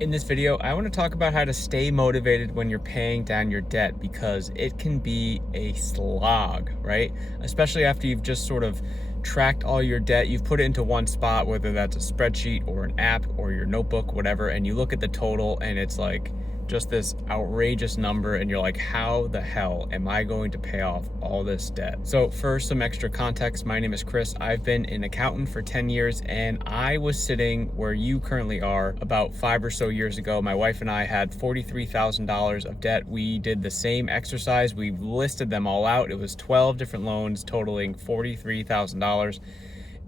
In this video, I want to talk about how to stay motivated when you're paying down your debt because it can be a slog, right? Especially after you've just sort of tracked all your debt, you've put it into one spot, whether that's a spreadsheet or an app or your notebook, whatever, and you look at the total and it's like just this outrageous number and you're like, how the hell am I going to pay off all this debt? So for some extra context, my name is Chris. I've been an accountant for 10 years and I was sitting where you currently are about 5 or so years ago. My wife and I had $43,000 of debt. We did the same exercise. We listed them all out. It was 12 different loans totaling $43,000.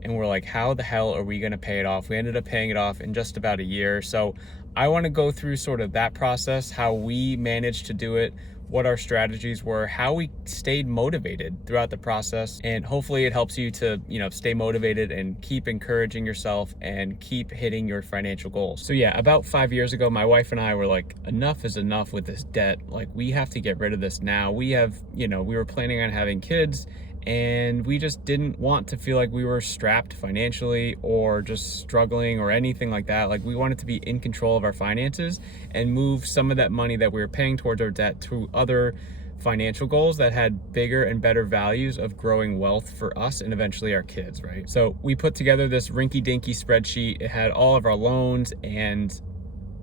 And we're like, how the hell are we going to pay it off? We ended up paying it off in just about a year. So I want to go through sort of that process, how we managed to do it, what our strategies were, how we stayed motivated throughout the process. And hopefully it helps you to, stay motivated and keep encouraging yourself and keep hitting your financial goals. So yeah, about 5 years ago, my wife and I were like, enough is enough with this debt. Like, we have to get rid of this now. We were planning on having kids, and we just didn't want to feel like we were strapped financially or just struggling or anything like that. Like, we wanted to be in control of our finances and move some of that money that we were paying towards our debt to other financial goals that had bigger and better values of growing wealth for us and eventually our kids, right? So we put together this rinky-dinky spreadsheet. It had all of our loans and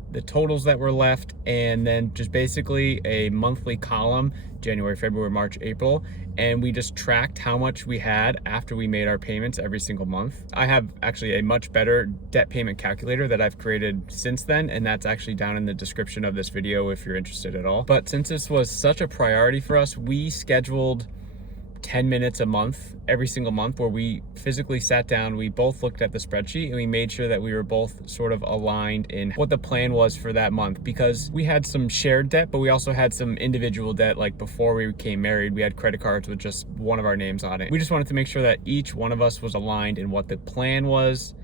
the totals that were left, and then just basically a monthly column, January, February, March, April, and we just tracked how much we had after we made our payments every single month. I have actually a much better debt payment calculator that I've created since then, and that's actually down in the description of this video if you're interested at all. But since this was such a priority for us, we scheduled 10 minutes a month, every single month, where we physically sat down, we both looked at the spreadsheet, and we made sure that we were both sort of aligned in what the plan was for that month, because we had some shared debt, but we also had some individual debt. Like, before we became married, we had credit cards with just one of our names on it. We just wanted to make sure that each one of us was aligned in what the plan was,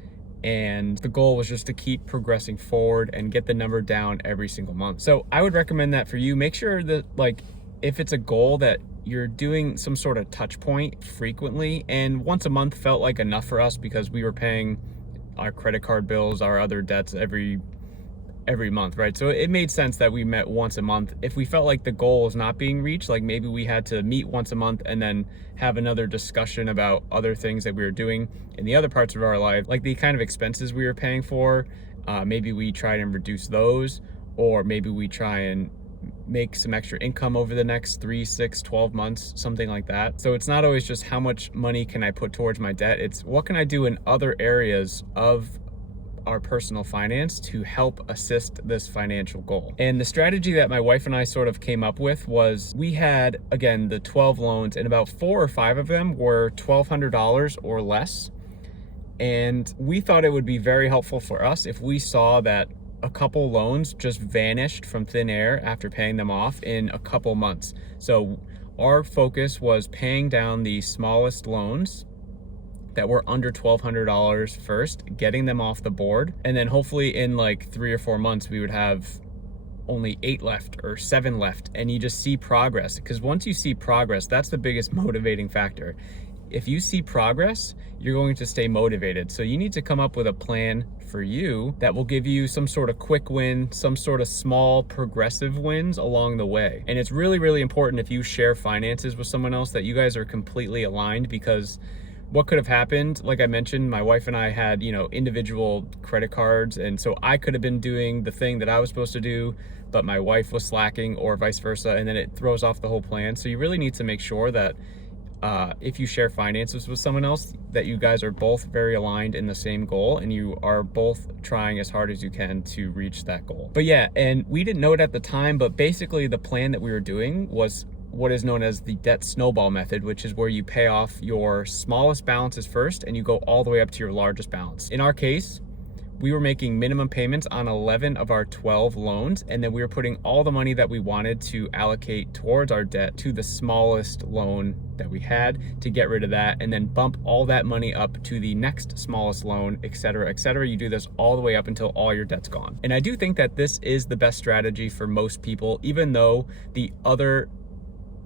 and the goal was just to keep progressing forward and get the number down every single month. So I would recommend that for you. Make sure that, like, if it's a goal, that you're doing some sort of touch point frequently, and once a month felt like enough for us because we were paying our credit card bills, our other debts every month, right? So it made sense that we met once a month. If we felt like the goal was not being reached, like maybe we had to meet once a month and then have another discussion about other things that we were doing in the other parts of our life, like the kind of expenses we were paying for, maybe we try and reduce those, or maybe we try and make some extra income over the next 3, 6, 12 months, something like that. So it's not always just how much money can I put towards my debt, it's what can I do in other areas of our personal finance to help assist this financial goal. And the strategy that my wife and I sort of came up with was, we had, again, the 12 loans, and about 4 or 5 of them were $1,200 or less. And we thought it would be very helpful for us if we saw that a couple loans just vanished from thin air after paying them off in a couple months. So our focus was paying down the smallest loans that were under $1,200 first, getting them off the board, and then hopefully in like 3 or 4 months we would have only 8 left or 7 left, and you just see progress. Because once you see progress, that's the biggest motivating factor. If you see progress, you're going to stay motivated. So you need to come up with a plan for you that will give you some sort of quick win, some sort of small progressive wins along the way. And it's really, really important, if you share finances with someone else, that you guys are completely aligned, because what could have happened, like I mentioned, my wife and I had, individual credit cards, and so I could have been doing the thing that I was supposed to do, but my wife was slacking, or vice versa, and then it throws off the whole plan. So you really need to make sure that if you share finances with someone else, that you guys are both very aligned in the same goal and you are both trying as hard as you can to reach that goal. But yeah, and we didn't know it at the time, but basically the plan that we were doing was what is known as the debt snowball method, which is where you pay off your smallest balances first and you go all the way up to your largest balance. In our case, we were making minimum payments on 11 of our 12 loans, and then we were putting all the money that we wanted to allocate towards our debt to the smallest loan that we had to get rid of that, and then bump all that money up to the next smallest loan, etc., etc. You do this all the way up until all your debt's gone. And I do think that this is the best strategy for most people, even though the other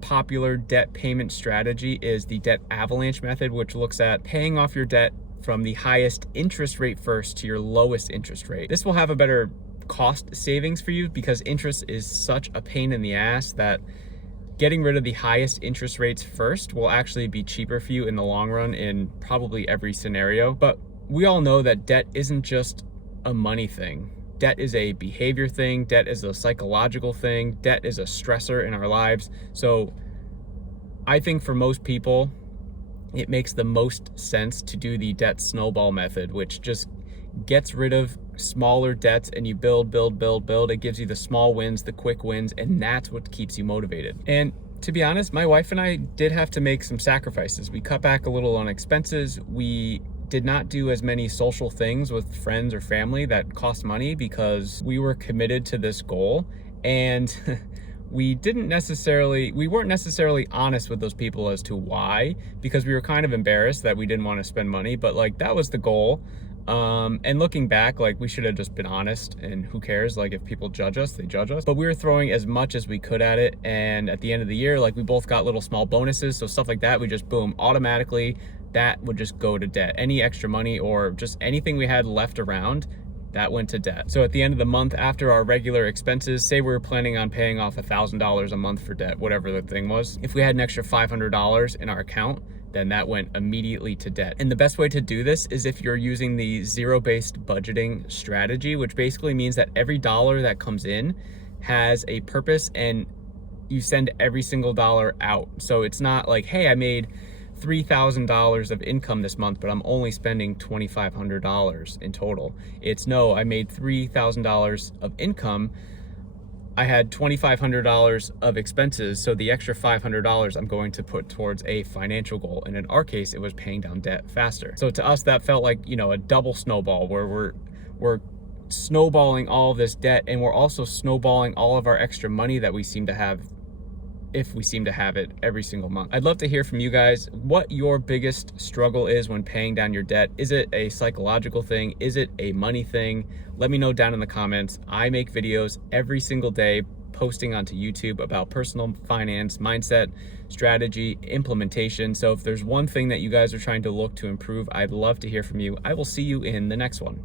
popular debt payment strategy is the debt avalanche method, which looks at paying off your debt from the highest interest rate first to your lowest interest rate. This will have a better cost savings for you, because interest is such a pain in the ass that getting rid of the highest interest rates first will actually be cheaper for you in the long run in probably every scenario. But we all know that debt isn't just a money thing. Debt is a behavior thing. Debt is a psychological thing. Debt is a stressor in our lives. So I think for most people, it makes the most sense to do the debt snowball method, which just gets rid of smaller debts and you build. It gives you the small wins, the quick wins, and that's what keeps you motivated. And to be honest, my wife and I did have to make some sacrifices. We cut back a little on expenses. We did not do as many social things with friends or family that cost money because we were committed to this goal. And we weren't necessarily honest with those people as to why, because we were kind of embarrassed that we didn't want to spend money, but like that was the goal. And looking back, like we should have just been honest, and who cares? Like if people judge us, they judge us. But we were throwing as much as we could at it. And at the end of the year, like we both got little small bonuses. So stuff like that, we just boom, automatically that would just go to debt. Any extra money or just anything we had left around, that went to debt. So at the end of the month, after our regular expenses, say we were planning on paying off $1,000 a month for debt, whatever the thing was. If we had an extra $500 in our account, then that went immediately to debt. And the best way to do this is if you're using the zero-based budgeting strategy, which basically means that every dollar that comes in has a purpose and you send every single dollar out. So it's not like, hey, I made $3,000 of income this month, but I'm only spending $2,500 in total. It's no, I made $3,000 of income. I had $2,500 of expenses, so the extra $500 I'm going to put towards a financial goal. And in our case, it was paying down debt faster. So to us, that felt like, a double snowball where we're snowballing all of this debt, and we're also snowballing all of our extra money that we seem to have, if we seem to have it every single month. I'd love to hear from you guys what your biggest struggle is when paying down your debt. Is it a psychological thing? Is it a money thing? Let me know down in the comments. I make videos every single day posting onto YouTube about personal finance, mindset, strategy, implementation. So if there's one thing that you guys are trying to look to improve, I'd love to hear from you. I will see you in the next one.